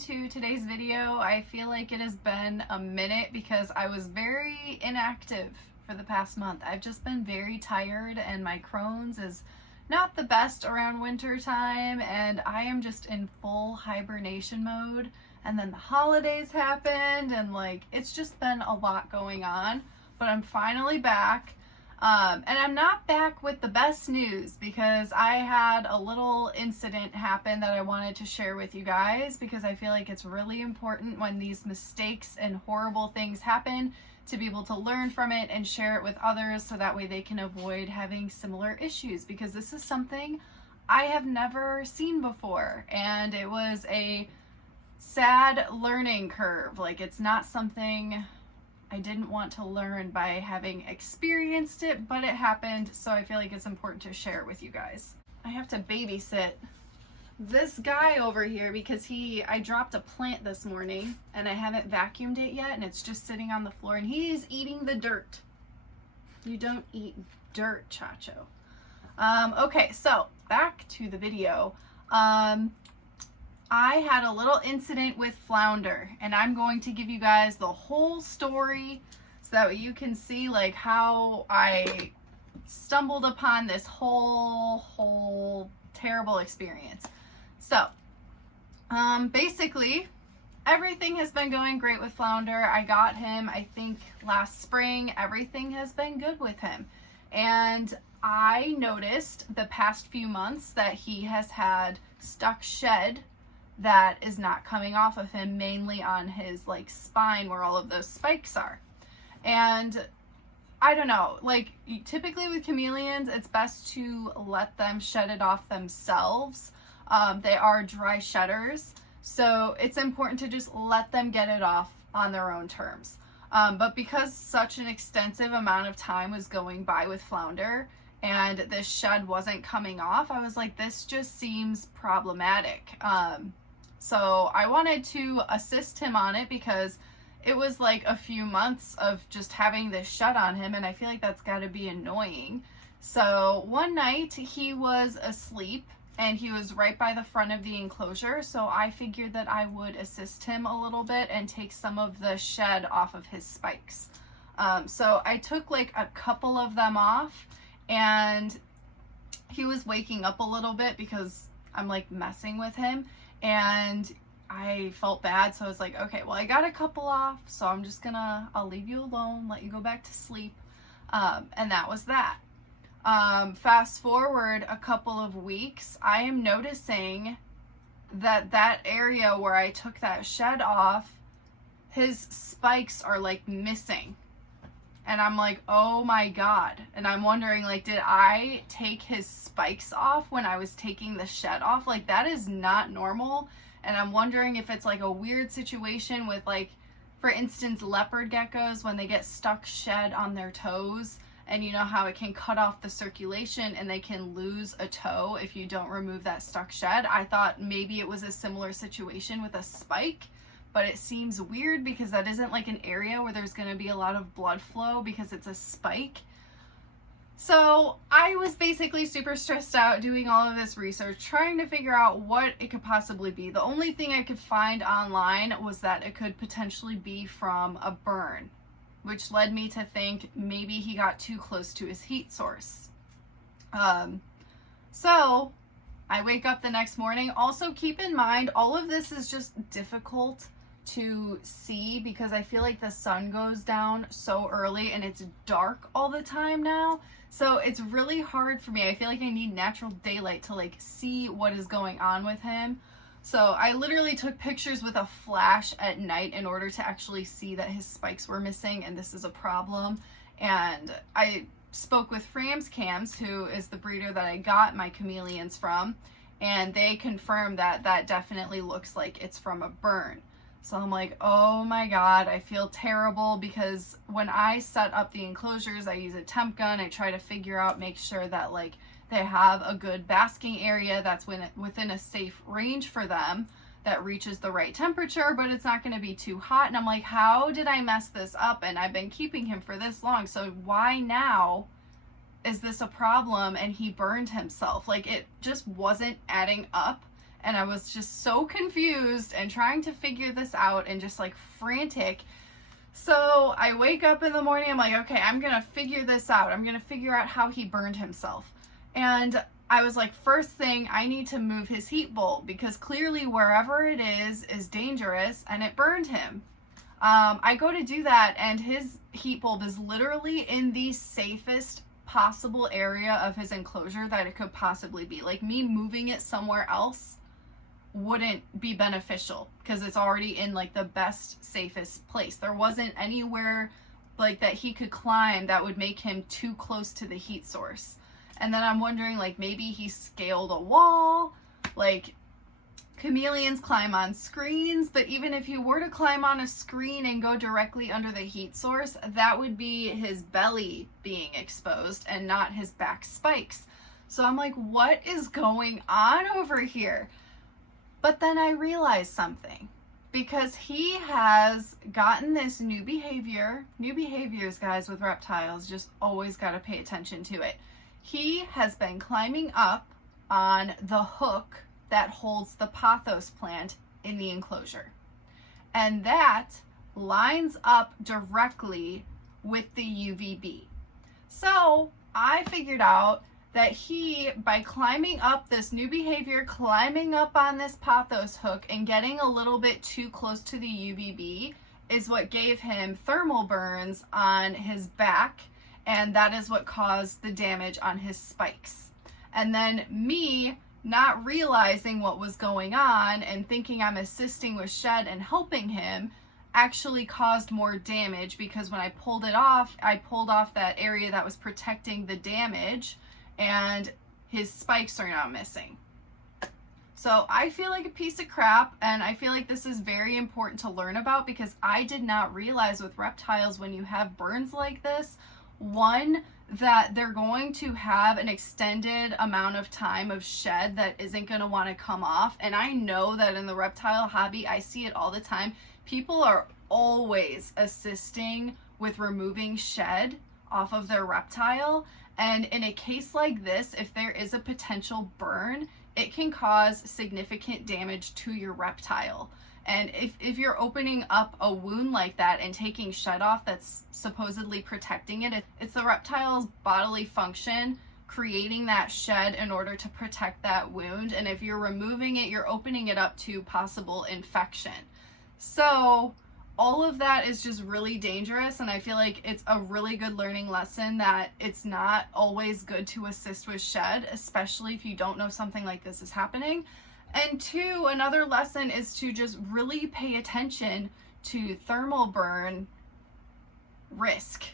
to today's video. I feel like it has been a minute because I was very inactive for the past month. I've just been very tired and my Crohn's is not the best around winter time and I am just in full hibernation mode. And then the holidays happened and it's just been a lot going on, but I'm finally back. And I'm not back with the best news because I had a little incident happen that I wanted to share with you guys because I feel like it's really important when these mistakes and horrible things happen to be able to learn from it and share it with others so that way they can avoid having similar issues, because this is something I have never seen before and it was a sad learning curve. It's not something I didn't want to learn by having experienced it, but it happened, so I feel like it's important to share it with you guys. I have to babysit this guy over here because I dropped a plant this morning and I haven't vacuumed it yet and it's just sitting on the floor and he's eating the dirt. You don't eat dirt, Chacho. Okay, so back to the video. I had a little incident with Flounder and I'm going to give you guys the whole story so that you can see how I stumbled upon this whole terrible experience. So, basically everything has been going great with Flounder. I got him, I think last spring. Everything has been good with him. And I noticed the past few months that he has had stuck shed that is not coming off of him, mainly on his spine where all of those spikes are. And I don't know, typically with chameleons, it's best to let them shed it off themselves. They are dry shedders, so it's important to just let them get it off on their own terms. But because such an extensive amount of time was going by with Flounder and this shed wasn't coming off, I was like, this just seems problematic. So I wanted to assist him on it because it was a few months of just having this shed on him and I feel like that's got to be annoying. So one night he was asleep and he was right by the front of the enclosure, so I figured that I would assist him a little bit and take some of the shed off of his spikes. So I took a couple of them off and he was waking up a little bit because I'm messing with him. And I felt bad, so I was like, okay, well, I got a couple off, so I'll leave you alone, let you go back to sleep. And that was that. Fast forward a couple of weeks, I am noticing that area where I took that shed off, his spikes are missing. And I'm like, oh my God. And I'm wondering, did I take his spikes off when I was taking the shed off? That is not normal. And I'm wondering if it's a weird situation with for instance, leopard geckos, when they get stuck shed on their toes, and you know how it can cut off the circulation and they can lose a toe if you don't remove that stuck shed. I thought maybe it was a similar situation with a spike. But it seems weird because that isn't an area where there's going to be a lot of blood flow because it's a spike. So I was basically super stressed out doing all of this research, trying to figure out what it could possibly be. The only thing I could find online was that it could potentially be from a burn, which led me to think maybe he got too close to his heat source. So I wake up the next morning. Also keep in mind, all of this is just difficult to see because I feel like the sun goes down so early and it's dark all the time now. So it's really hard for me. I feel like I need natural daylight to see what is going on with him. So I literally took pictures with a flash at night in order to actually see that his spikes were missing and this is a problem. And I spoke with Fram's Cams, who is the breeder that I got my chameleons from, and they confirmed that that definitely looks like it's from a burn. So I'm like, oh my God, I feel terrible because when I set up the enclosures, I use a temp gun. I try to figure out, make sure that they have a good basking area that's within a safe range for them that reaches the right temperature, but it's not going to be too hot. And I'm like, how did I mess this up? And I've been keeping him for this long. So why now is this a problem? And he burned himself. It just wasn't adding up. and I was just so confused and trying to figure this out and just like frantic. So I wake up in the morning, I'm like, okay, I'm gonna figure this out. I'm gonna figure out how he burned himself. And I was like, first thing, I need to move his heat bolt because clearly wherever it is dangerous and it burned him. I go to do that and his heat bulb is literally in the safest possible area of his enclosure that it could possibly be. Like, me moving it somewhere else wouldn't be beneficial because it's already in like the best, safest place. There wasn't anywhere like that he could climb that would make him too close to the heat source. And then I'm wondering, like, maybe he scaled a wall. Like, chameleons climb on screens, but even if he were to climb on a screen and go directly under the heat source, that would be his belly being exposed and not his back spikes. So I'm like, what is going on over here? But then I realized something, because he has gotten this new behavior. New behaviors, guys, with reptiles, just always got to pay attention to it. He has been climbing up on the hook that holds the pothos plant in the enclosure. And that lines up directly with the UVB. So I figured out that he, by climbing up this new behavior, climbing up on this pothos hook and getting a little bit too close to the UVB, is what gave him thermal burns on his back, and that is what caused the damage on his spikes. And then me not realizing what was going on and thinking I'm assisting with shed and helping him actually caused more damage, because when I pulled it off, I pulled off that area that was protecting the damage, and his spikes are now missing. So I feel like a piece of crap, and I feel like this is very important to learn about, because I did not realize with reptiles, when you have burns like this, one, that they're going to have an extended amount of time of shed that isn't going to want to come off. And I know that in the reptile hobby, I see it all the time. People are always assisting with removing shed off of their reptile. And in a case like this, if there is a potential burn, it can cause significant damage to your reptile. And if you're opening up a wound like that and taking shed off that's supposedly protecting it, it's the reptile's bodily function creating that shed in order to protect that wound. And if you're removing it, you're opening it up to possible infection. So all of that is just really dangerous, and I feel like it's a really good learning lesson that it's not always good to assist with shed, especially if you don't know something like this is happening. And two, another lesson is to just really pay attention to thermal burn risk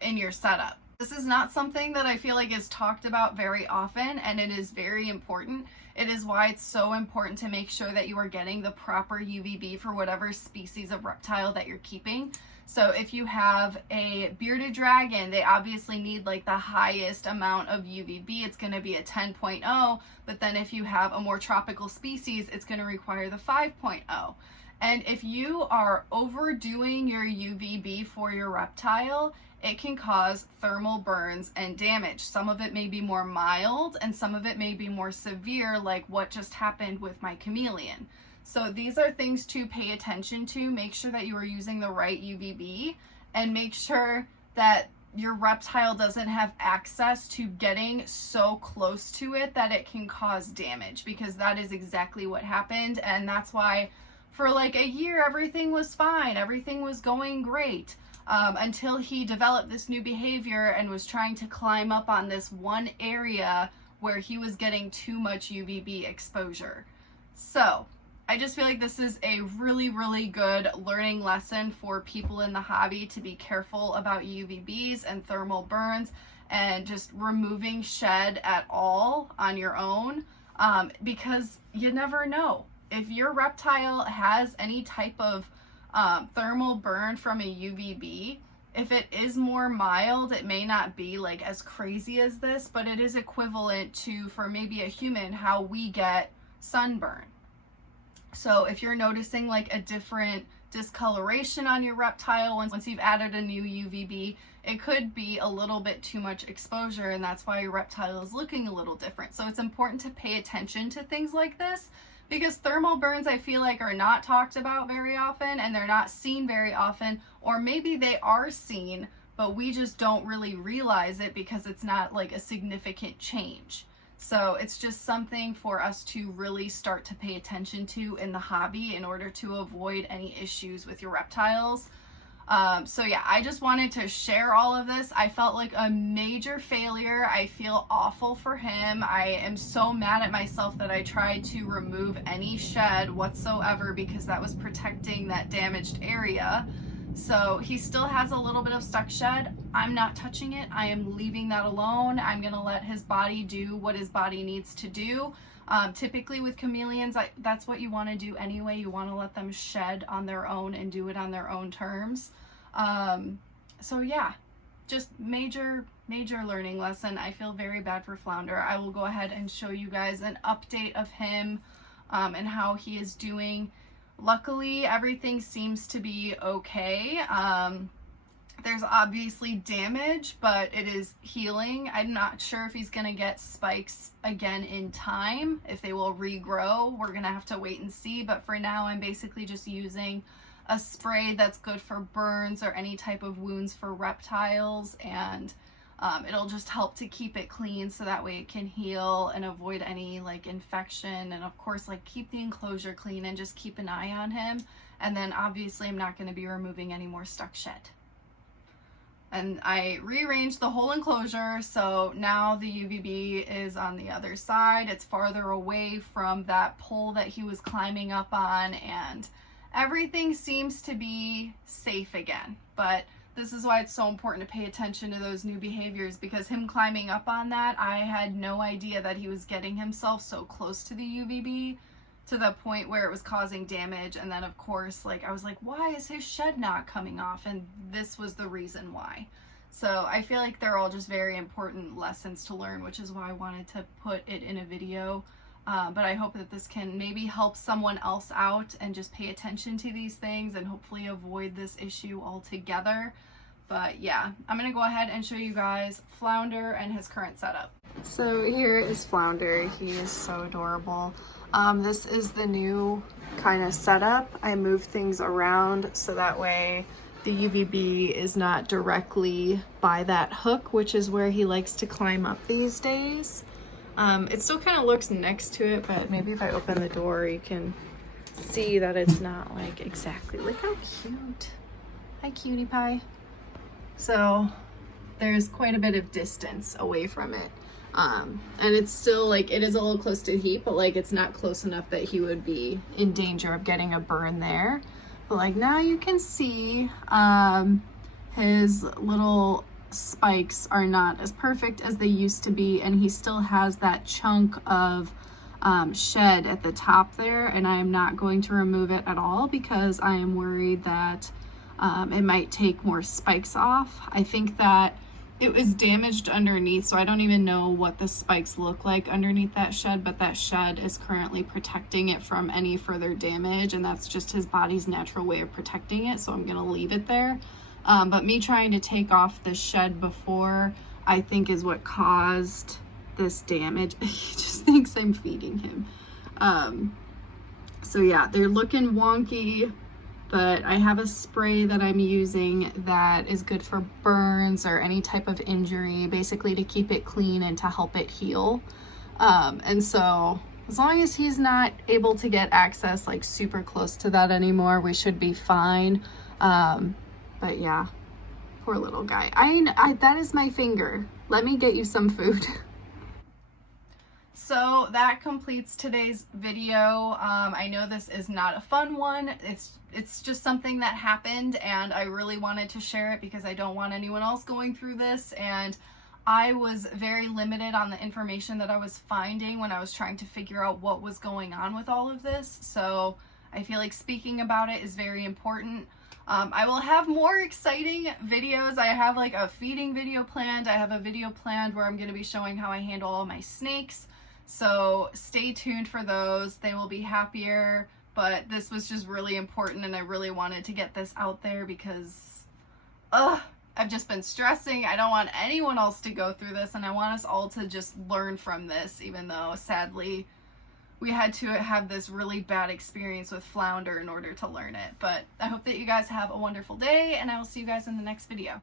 in your setup. This is not something that I feel like is talked about very often, and it is very important. It is why it's so important to make sure that you are getting the proper UVB for whatever species of reptile that you're keeping. So if you have a bearded dragon, they obviously need like the highest amount of UVB. It's going to be a 10.0, but then if you have a more tropical species, it's going to require the 5.0. And if you are overdoing your UVB for your reptile, it can cause thermal burns and damage. Some of it may be more mild and some of it may be more severe, like what just happened with my chameleon. So these are things to pay attention to. Make sure that you are using the right UVB, and make sure that your reptile doesn't have access to getting so close to it that it can cause damage, because that is exactly what happened. And that's why for like a year, everything was fine. Everything was going great. Until he developed this new behavior and was trying to climb up on this one area where he was getting too much UVB exposure. So I just feel like this is a really, really good learning lesson for people in the hobby to be careful about UVBs and thermal burns and just removing shed at all on your own, because you never know. If your reptile has any type of thermal burn from a UVB, if it is more mild, it may not be like as crazy as this, but it is equivalent to, for maybe a human, how we get sunburn. So if you're noticing like a different discoloration on your reptile once you've added a new UVB, it could be a little bit too much exposure, and that's why your reptile is looking a little different. So it's important to pay attention to things like this, because thermal burns I feel like are not talked about very often, and they're not seen very often, or maybe they are seen but we just don't really realize it because it's not like a significant change. So it's just something for us to really start to pay attention to in the hobby in order to avoid any issues with your reptiles. So yeah, I just wanted to share all of this. I felt like a major failure. I feel awful for him. I am so mad at myself that I tried to remove any shed whatsoever because that was protecting that damaged area. So he still has a little bit of stuck shed. I'm not touching it. I am leaving that alone. I'm going to let his body do what his body needs to do. Typically with chameleons, that's what you want to do anyway. You want to let them shed on their own and do it on their own terms. So yeah, just major learning lesson. I feel very bad for Flounder. I will go ahead and show you guys an update of him and how he is doing. Luckily, everything seems to be okay. There's obviously damage, but it is healing. I'm not sure if he's going to get spikes again in time, if they will regrow. We're going to have to wait and see, but for now I'm basically just using a spray that's good for burns or any type of wounds for reptiles, and it'll just help to keep it clean so that way it can heal and avoid any like infection, and of course like keep the enclosure clean and just keep an eye on him. And then obviously I'm not going to be removing any more stuck shed. And I rearranged the whole enclosure, so now the UVB is on the other side. It's farther away from that pole that he was climbing up on, and everything seems to be safe again. But this is why it's so important to pay attention to those new behaviors, because him climbing up on that, I had no idea that he was getting himself so close to the UVB to the point where it was causing damage. And then of course, like I was like, why is his shed not coming off? And this was the reason why. So I feel like they're all just very important lessons to learn, which is why I wanted to put it in a video. But I hope that this can maybe help someone else out and just pay attention to these things and hopefully avoid this issue altogether. But yeah, I'm gonna go ahead and show you guys Flounder and his current setup. So here is Flounder. He is so adorable. This is the new kind of setup. I move things around so that way the UVB is not directly by that hook, which is where he likes to climb up these days. It still kind of looks next to it, but maybe if I open the door you can see that it's not like exactly. Look how cute. Hi cutie pie. So there's quite a bit of distance away from it. And it's still like, it is a little close to heat, but like it's not close enough that he would be in danger of getting a burn there. But like now you can see his little spikes are not as perfect as they used to be, and he still has that chunk of shed at the top there, and I am not going to remove it at all because I am worried that it might take more spikes off. I think that it was damaged underneath, so I don't even know what the spikes look like underneath that shed, but that shed is currently protecting it from any further damage, and that's just his body's natural way of protecting it, so I'm gonna leave it there. But me trying to take off the shed before, I think, is what caused this damage. He just thinks I'm feeding him. So yeah, they're looking wonky, but I have a spray that I'm using that is good for burns or any type of injury, basically to keep it clean and to help it heal. And so as long as he's not able to get access like super close to that anymore, we should be fine. But yeah, poor little guy. That is my finger. Let me get you some food. So that completes today's video. I know this is not a fun one. It's just something that happened, and I really wanted to share it because I don't want anyone else going through this. And I was very limited on the information that I was finding when I was trying to figure out what was going on with all of this. So I feel like speaking about it is very important. I will have more exciting videos. I have like a feeding video planned. I have a video planned where I'm going to be showing how I handle all my snakes. So stay tuned for those. They will be happier, but this was just really important, and I really wanted to get this out there because I've just been stressing. I don't want anyone else to go through this, and I want us all to just learn from this, even though sadly we had to have this really bad experience with flounder in order to learn it. But I hope that you guys have a wonderful day, and I will see you guys in the next video.